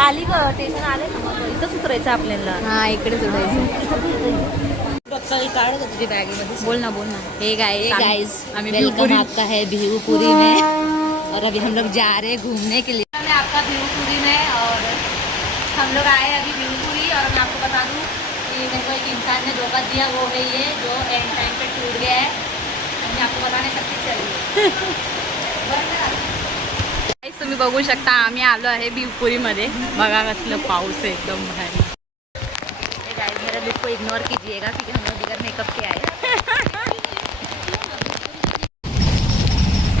आली ग स्टेशन आले ना मग इथंच उतरायचं आपल्याला. हा इकडेच उतरायचं. तुझी बॅगेमध्ये बोल ना हे गाइस हमें वेलकम आपका है भिवपुरी में और अभी हम लोग जा रहे हैं घूमने के लिए। मैं आपका भिवपुरी में और हम लोग आए अभी भिवपुरी और मैं आपको बता दूं कि मेरे को एक इंसान ने धोखा दिया, वो है ये जो एंड टाइम पे टूट गया है। मैं आपको बता नहीं सकती, चलिए। तुम्ही बघू शकता आम्ही आलो आहे भिवपुरी मध्ये. बघा कसलं पाऊस आहे एकदम भारी. गाइस मेरे लुक को इग्नोर कीजिएगा क्योंकि हम लोग बिगर मेकअप के आए।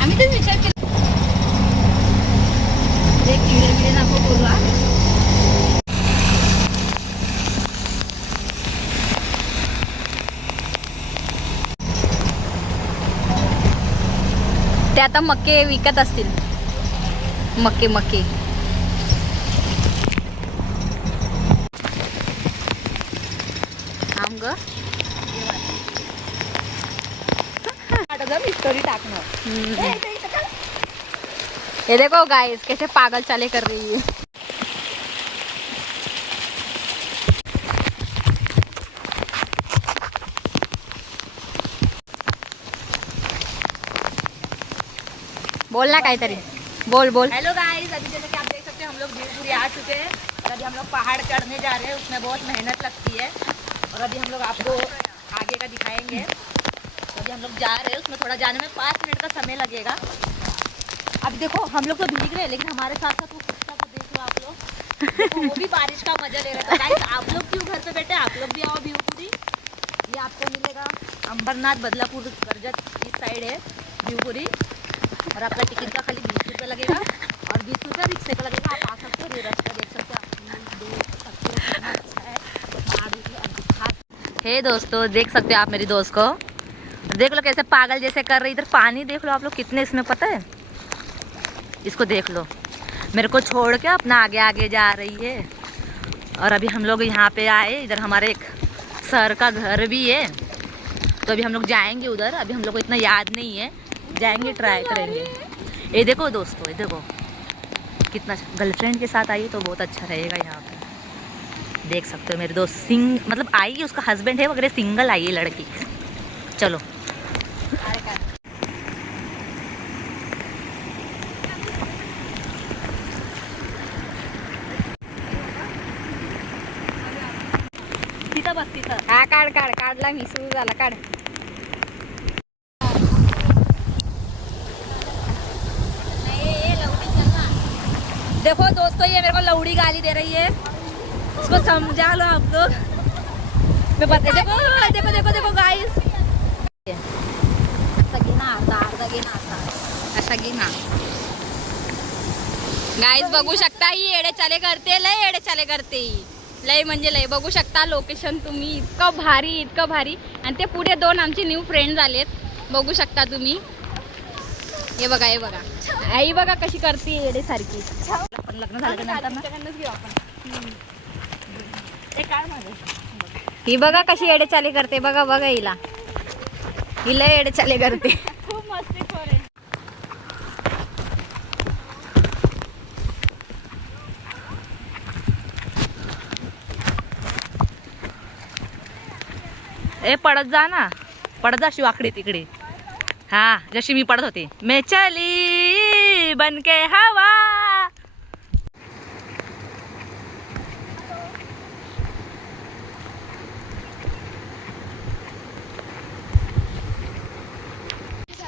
आम्ही तेच विचार केला. एक मिनिट आपको बोलवा. ते आता मके विकत असतील. मके आम ग स्टोरी टाकना. ये देखो गाइस कैसे पागल चाले कर रही है. बोल ना काहीतरी. बोल. हेलो गाइस, अभी जैसे कि आप देख सकते हैं हम लोग भिवपुरी आ चुके हैं. अभी हम लोग पहाड़ चढ़ने जा रहे हैं, उसमें बहुत मेहनत लगती है और अभी हम लोग आपको आगे का दिखाएंगे. अभी हम लोग जा रहे हैं, उसमें थोड़ा जाने में 5 मिनट का समय लगेगा. अब देखो हम लोग तो भीग रहे हैं लेकिन हमारे साथ साथ वो कुत्ता को देख लो आप लोग. देखो, वो भी बारिश का मजा ले रहा था. गाइस आप लोग क्यों घर पे बैठे, आप लोग भी आओ भिवपुरी. ये आपको मिलेगा अंबरनाथ बदलापुर करजत इस साइड है भिवपुरी. और आपका टिकट का खाली 20 रुपये लगेगा और 20 रुपये रिक्शे का लगेगा. आप आ सकते हो, ये रास्ता देख सकते हो, हे दोस्तों देख सकते हो आप मेरी दोस्त को. देख लो कैसे पागल जैसे कर रही. इधर पानी देख लो आप लोग कितने इसमें, पता है. इसको देख लो, मेरे को छोड़ के अपना आगे जा रही है. और अभी हम लोग यहाँ पे आए, इधर हमारे एक सर का घर भी है तो अभी हम लोग जाएंगे उधर. अभी हम लोग को इतना याद नहीं है, जाएंगे ट्राई करेंगे. ये देखो दोस्तों, ये देखो कितना. गर्लफ्रेंड के साथ आई तो बहुत अच्छा रहेगा. यहाँ पे देख सकते हो मेरे दोस्त मतलब आई है, उसका हस्बैंड है वगैरह, सिंगल आई है लड़की. चलो तिथं बस तिथं. हा काढला मी. सुरू झाला. काढ. देखो दोस्तों ये मेरे को लौड़ी गाली दे रही है, इसको समझा लो आप लोग. मैं बता. देखो गाइस, असा घे ना. गाईज बघू शकता ही येडे चाले करते. लय येडे चाले करते. लय म्हणजे लय. बघू शकता लोकेशन तुम्ही. इतकं भारी. आणि ते पुढे 2 आमचे न्यू फ्रेंड झालेत. बघू शकता तुम्ही. हे बघा आई बघा कशी करते येडे सारखी. पण लग्न झालं नंतर घेऊ आपण. ही बघा कशी येडे चाले करते. बघा हिला येडे चाले करते. खूप मस्ती खोर आहे. ए पडत जा ना, पडत जा शिवाकडे तिकडे. हा जशी मी पडत होते. मैं चली बनके हवा.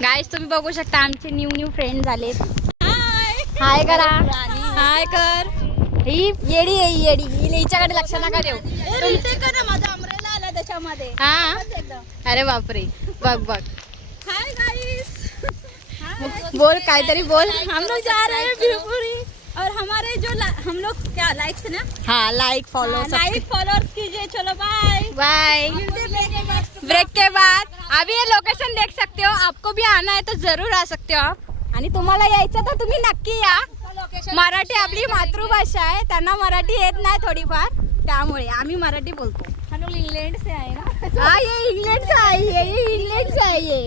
गाईज तुम्ही बघू शकता आमचे न्यू फ्रेंड झालेत. हाय करा. हाय कर. ही येडी आहे येडी. हिच्याकडे लक्ष नका देऊ. माझा अमरेला आला त्याच्यामध्ये. हा अरे बापरे. बघ. Hi guys. बोल काहीतरी बोल. हम लोग जा रहे हैं भिवपुरी और हमारे जो हम लोग क्या लाइक्स ना. हाँ लाइक फॉलोअर्स कीजिए. चलो बाय. ब्रेक के बाद अभी ये लोकेशन देख सकते हो. आपको भी आना है तो जरूर आ सकते हो आप. आणि तुम्हाला यायचं तर तुम्ही नक्की या. मराठी आपली मातृभाषा आहे. त्यांना मराठी येत नाही थोडीफार, त्यामुळे आम्ही मराठी बोलतो. हम लोग इंग्लैंड से आए ना. हाँ ये इंग्लैंड से आई है.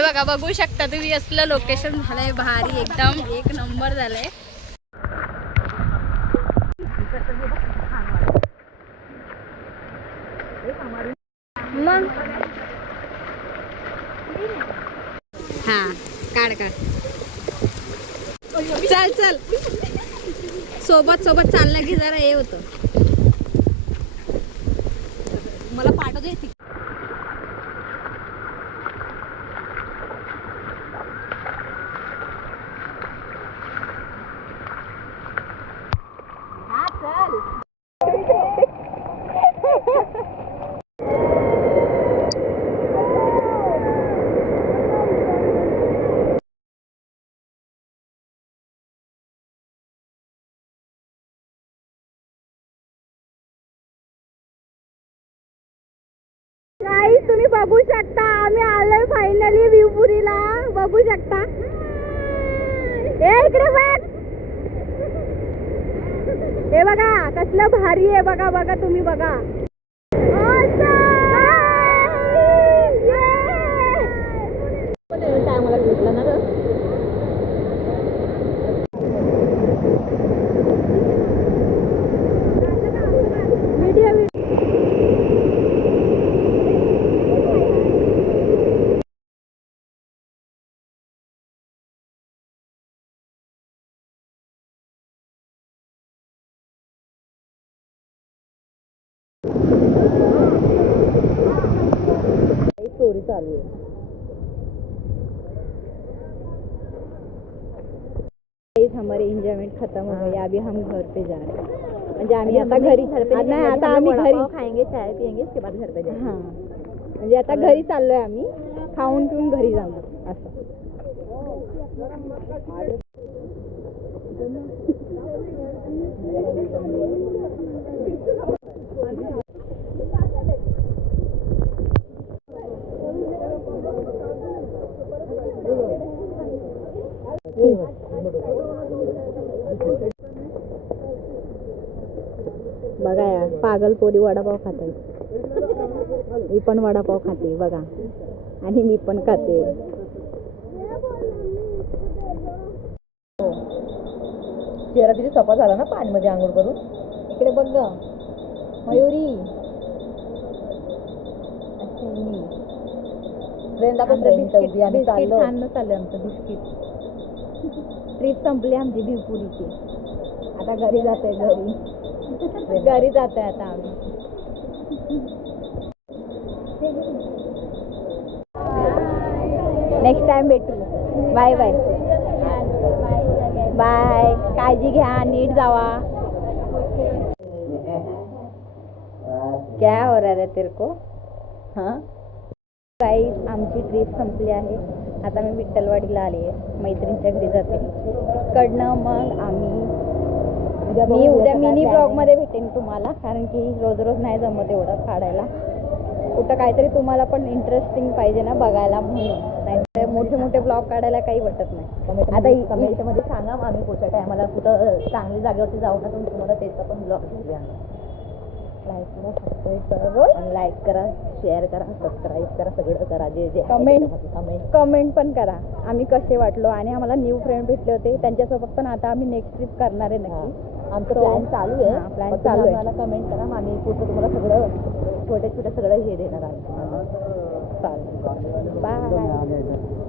बघा बघू शकता तुम्ही. असलं लोकेशन झालंय भारी एकदम. एक नंबर झालंय. सोबत सोबत चाललं की जरा हे होतं. मला पाठवते ती. हा चल. गाईस तुम्ही बघू शकता आम्ही आलोय फायनली व्ह्यूपुरीला. बघू शकता. हे इकडे बघ. हे बघा कसलं भारी आहे. बघा बघा तुम्ही बघा. टायमाला भेटलं ना. स्टोरी चालू आहे. हमारे एंजॉयमेंट खत्म हो गई. अभी हम घर पे जा रहे हैं. म्हणजे आम्ही आता घरी नाही. आता आम्ही घरी खाएंगे, चाय पिएंगे, उसके बाद घर पे जाएंगे. हां म्हणजे आता घरी चाललोय आम्ही. खाऊन पिऊन घरी जाणार असं. बघा यार पागल पोरी वडापाव खात आहे. मी पण वडापाव खाते बघा. आणि मी पण खाते. चेहरा तिथे सफा झाला ना पाण्यामध्ये आंघोळ करून. इकडे बघ ग मयुरी. बिस्किट छान चाललं आमचं. बिस्किट. ट्रिप संपली आमची भिवपुरीची. आता घरी जाते. घरी जाते आता आम्ही. नेक्स्ट टाइम भेटू. Bye bye. बाय. काळजी घ्या. नीट जावा. क्या हो रहा है तेरे को. हां गाईस आमची ट्रिप संपली आहे. आता मी विठ्ठलवाडीला आली आहे. मैत्रिणीच्या घरी जाते. तिकडनं मग मी उद्या मिनी ब्लॉगमध्ये भेटेन तुम्हाला. कारण की रोज रोज नाही जमत एवढं काढायला. कुठं काहीतरी तुम्हाला पण इंटरेस्टिंग पाहिजे ना बघायला म्हणून. नाही मोठे मोठे ब्लॉग काढायला काही वाटत नाही. आता कमेंटमध्ये सांगा. आम्ही पुढच्या टायमाला कुठं चांगली जागेवरती जाऊ ना. तुम्ही तुम्हाला त्याचा पण ब्लॉग घेऊया. लाईक करा, सबस्क्राईब करा. आणि लाईक करा, शेअर करा, सबस्क्राईब करा. सगळं करा. जे जे कमेंट पण करा. आम्ही कसे वाटलो. आणि आम्हाला न्यू फ्रेंड भेटले होते. त्यांच्यासोबत पण आता आम्ही नेक्स्ट ट्रिप करणार आहे नक्की. आमचं प्लॅन चालू आहे. प्लॅन चालू आहे. मला कमेंट करा. आम्ही पुढचं तुम्हाला सगळं छोटे छोटे सगळं हे देणार आहोत. चालेल. बाय.